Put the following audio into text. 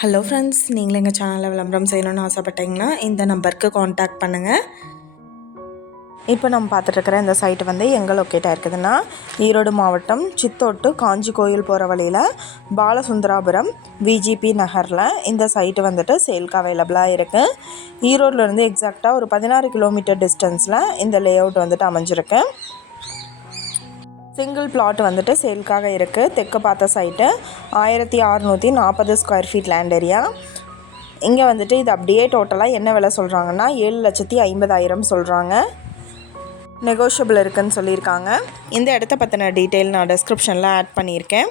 Hello friends நீங்களும் எங்கள் சேனலில் விளம்பரம் செய்யணும்னு ஆசைப்பட்டீங்கன்னா இந்த நம்பருக்கு காண்டாக்ட் பண்ணுங்கள் இப்போ நம்ம பார்த்துட்ருக்கிற இந்த சைட்டு வந்து எங்கே லொக்கேட் ஆயிருக்குதுன்னா ஈரோடு மாவட்டம் சித்தோட்டு காஞ்சி கோயில் போகிற வழியில் பாலசுந்தராபுரம் விஜிபி நகரில் இந்த சைட்டு வந்துட்டு சேல்க்கு அவைலபிளாக இருக்குது ஈரோட்லேருந்து எக்ஸாக்டாக ஒரு பதினாறு கிலோமீட்டர் டிஸ்டன்ஸில் இந்த லே அவுட் வந்துட்டு அமைஞ்சிருக்கு. சிங்கிள் பிளாட் வந்துட்டு சேல்க்காக இருக்குது தெற்கு பார்த்த சைட்டு ஆயிரத்தி அறநூற்றி நாற்பது ஸ்கொயர் ஃபீட் லேண்ட் ஏரியா இங்கே வந்துட்டு இது அப்படியே டோட்டலாக என்ன விலை சொல்கிறாங்கன்னா ஏழு லட்சத்தி ஐம்பதாயிரம் சொல்கிறாங்க நெகோஷியபிள் இருக்குதுன்னு சொல்லியிருக்காங்க. இந்த இடத்த பற்றின டீட்டெயில் நான் டிஸ்கிரிப்ஷனில் ஆட் பண்ணியிருக்கேன்.